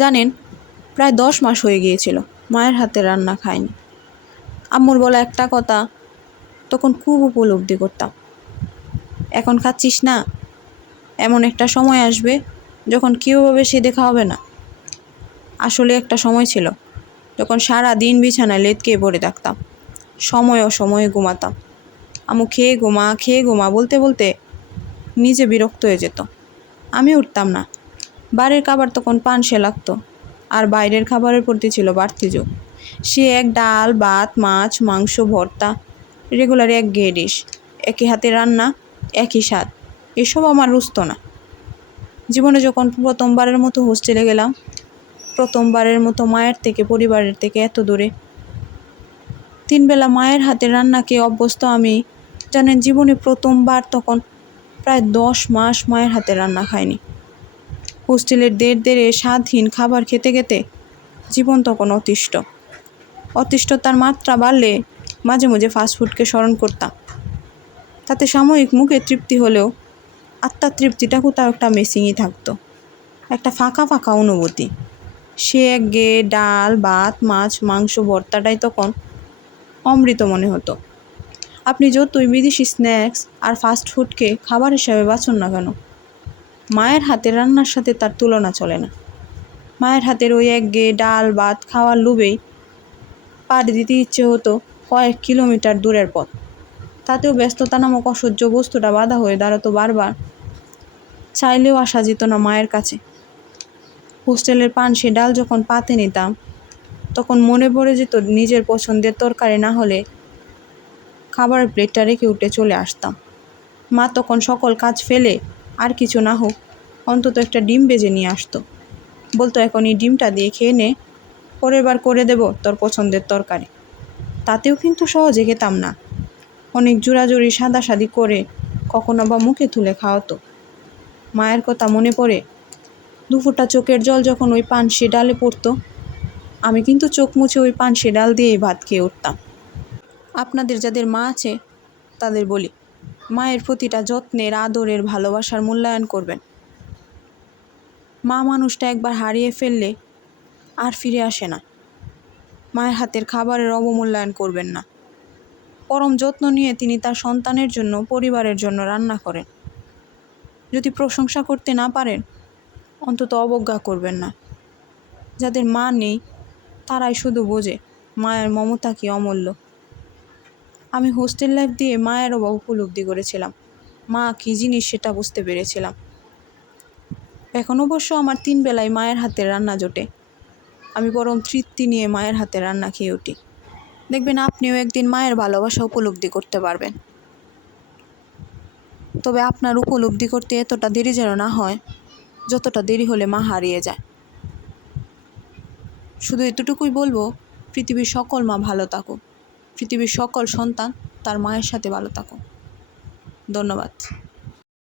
জানেন, প্রায় 10 মাস হয়ে গিয়েছিল মায়ের হাতের রান্না খাইনি। আম্মুর বলা একটা কথা তখন খুব উপলব্ধি করতাম। এখন খাচ্ছিস না, এমন একটা সময় আসবে যখন কেউ ভাবে সে দেখা হবে না। আসলে একটা সময় ছিল যখন সারা দিন বিছানায় লেটকে পড়ে থাকতাম, সময় অসময়ে ঘুমাতাম। আম্মু খেয়ে ঘুমা বলতে বলতে নিজে বিরক্ত হয়ে যেত। আমি উঠতাম না। বাড়ির খাবার তখন পানসে লাগতো, আর বাইরের খাবারের প্রতি ছিল বাড়তি ঝোঁক। সে এক ডাল ভাত মাছ মাংস ভর্তা, রেগুলার একঘেয়ে ডিশ, একই হাতে রান্না, একই স্বাদ। এসব আমার রুচত না। জীবনে যখন প্রথমবারের মতো হোস্টেলে গেলাম, প্রথমবারের মতো মায়ের থেকে পরিবারের থেকে এত দূরে, 3 বেলা মায়ের হাতে রান্না খেয়ে অভ্যস্ত আমি। জানেন, জীবনে প্রথমবার তখন প্রায় 10 মাস মায়ের হাতে রান্না খাইনি। হোস্টেলের দেড়ে স্বাদহীন খাবার খেতে খেতে জীবন তখন অতিষ্ঠতার মাত্রা বাড়লে মাঝে মাঝে ফাস্টফুডকে স্মরণ করতাম। তাতে সাময়িক মুখে তৃপ্তি হলেও আত্মার তৃপ্তিটা কোথাও একটা মিসিংই থাকতো, একটা ফাঁকা ফাঁকা অনুভূতি। সে একঘেয়ে ডাল ভাত মাছ মাংস ভর্তাটাই তখন অমৃত মনে হতো। আপনি যতই বিদেশি স্ন্যাক্স আর ফাস্টফুডকে খাবার হিসাবে বাছুন না কেন, মায়ের হাতের রান্নার সাথে তার তুলনা চলে না। মায়ের হাতের ওই একঘেয়ে ডাল ভাত খাওয়ার লোভেই পাড়ি দিতে ইচ্ছে হতো কয়েক কিলোমিটার দূরের পথ। তাতেও ব্যস্ততা নামক অসহ্য বস্তুটা বাধা হয়ে দাঁড়াতো বারবার। চাইলেও আসা যেত না মায়ের কাছে। হোস্টেলের পানসে ডাল যখন পাতে নিতাম, তখন মনে পড়ে যেত নিজের পছন্দের তরকারি না হলে খাবারের প্লেটটা রেখে উঠে চলে আসতাম। মা তখন সকল কাজ ফেলে আর কিছু না হোক অন্তত একটা ডিম ভেজে নিয়ে আসতো। বলতো, এখন এই ডিমটা দিয়ে খেয়ে নে, পরের বার করে দেব তোর পছন্দের তরকারি। তাতেও কিন্তু সহজে খেতাম না। অনেক জোরাজুরি সাদাসাদি করে কখনো বা মুখে তুলে খাওয়াতো। মায়ের কথা মনে পড়ে দুফোঁটা চোখের জল যখন ওই পানসে ডালে পড়তো, আমি কিন্তু চোখ মুছে ওই পানসে ডাল দিয়েই ভাত খেয়ে উঠতাম। আপনাদের যাদের মা আছে তাদের বলি, মায়ের প্রতিটা যত্নের আদরের ভালোবাসার মূল্যায়ন করবেন। মা মানুষটা একবার হারিয়ে ফেললে আর ফিরে আসে না। মায়ের হাতের খাবারের অবমূল্যায়ন করবেন না। পরম যত্ন নিয়ে তিনি তার সন্তানের জন্য পরিবারের জন্য রান্না করেন। যদি প্রশংসা করতে না পারেন, অন্তত অবজ্ঞা করবেন না। যাদের মা নেই তারাই শুধু বোঝে মায়ের মমতা কি অমূল্য। আমি হোস্টেল লাইফ দিয়ে মায়ের অভাব উপলব্ধি করেছিলাম, মা কী জিনিস সেটা বুঝতে পেরেছিলাম। এখন অবশ্য আমার 3 বেলায় মায়ের হাতের রান্না জোটে। আমি পরম তৃপ্তি নিয়ে মায়ের হাতের রান্না খেয়ে উঠি। দেখবেন আপনিও একদিন মায়ের ভালোবাসা উপলব্ধি করতে পারবেন। তবে আপনার উপলব্ধি করতে এতটা দেরি যেন না হয় যতটা দেরি হলে মা হারিয়ে যায়। শুধু এতটুকুই বলবো, পৃথিবীর সকল মা ভালো থাকুক, পৃথিবীর সকল সন্তান তার মায়ের সাথে ভালো থাকুক। ধন্যবাদ।